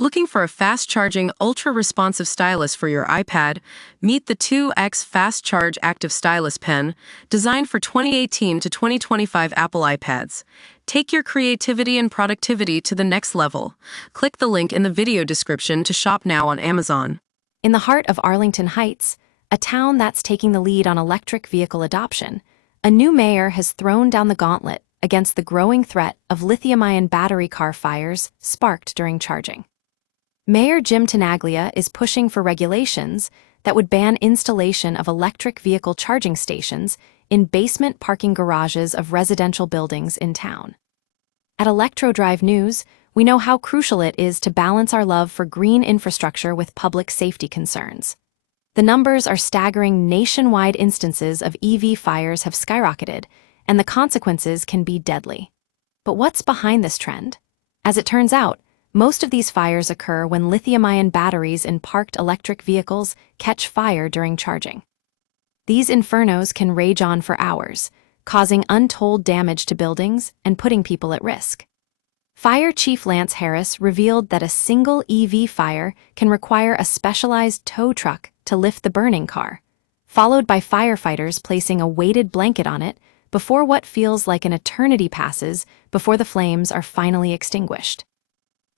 Looking for a fast-charging, ultra-responsive stylus for your iPad? Meet the 2X Fast Charge Active Stylus Pen, designed for 2018 to 2025 Apple iPads. Take your creativity and productivity to the next level. Click the link in the video description to shop now on Amazon. In the heart of Arlington Heights, a town that's taking the lead on electric vehicle adoption, a new mayor has thrown down the gauntlet against the growing threat of lithium-ion battery car fires sparked during charging. Mayor Jim Tinaglia is pushing for regulations that would ban installation of electric vehicle charging stations in basement parking garages of residential buildings in town. At ElectroDrive News, we know how crucial it is to balance our love for green infrastructure with public safety concerns. The numbers are staggering. Nationwide instances of EV fires have skyrocketed, and the consequences can be deadly. But what's behind this trend? As it turns out, most of these fires occur when lithium-ion batteries in parked electric vehicles catch fire during charging. These infernos can rage on for hours, causing untold damage to buildings and putting people at risk. Fire Chief Lance Harris revealed that a single EV fire can require a specialized tow truck to lift the burning car, followed by firefighters placing a weighted blanket on it before what feels like an eternity passes before the flames are finally extinguished.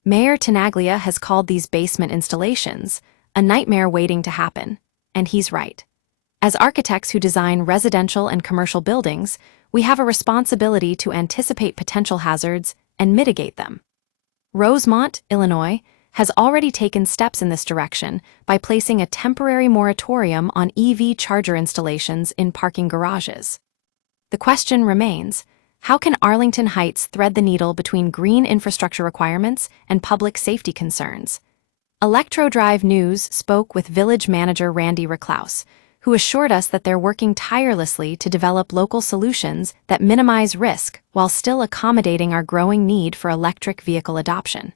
Mayor Tinaglia has called these basement installations a nightmare waiting to happen, and he's right. As architects who design residential and commercial buildings, we have a responsibility to anticipate potential hazards and mitigate them. Rosemont, Illinois, has already taken steps in this direction by placing a temporary moratorium on EV charger installations in parking garages. The question remains, how can Arlington Heights thread the needle between green infrastructure requirements and public safety concerns? ElectroDrive News spoke with village manager Randy Reclause, who assured us that they're working tirelessly to develop local solutions that minimize risk while still accommodating our growing need for electric vehicle adoption.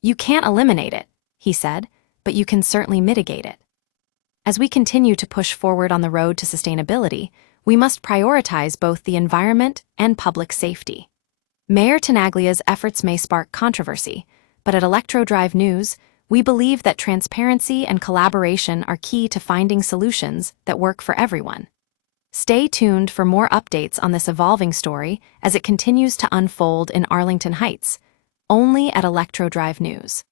You can't eliminate it, he said, but you can certainly mitigate it. As we continue to push forward on the road to sustainability, we must prioritize both the environment and public safety. Mayor Tinaglia's efforts may spark controversy, but at ElectroDrive News, we believe that transparency and collaboration are key to finding solutions that work for everyone. Stay tuned for more updates on this evolving story as it continues to unfold in Arlington Heights, only at ElectroDrive News.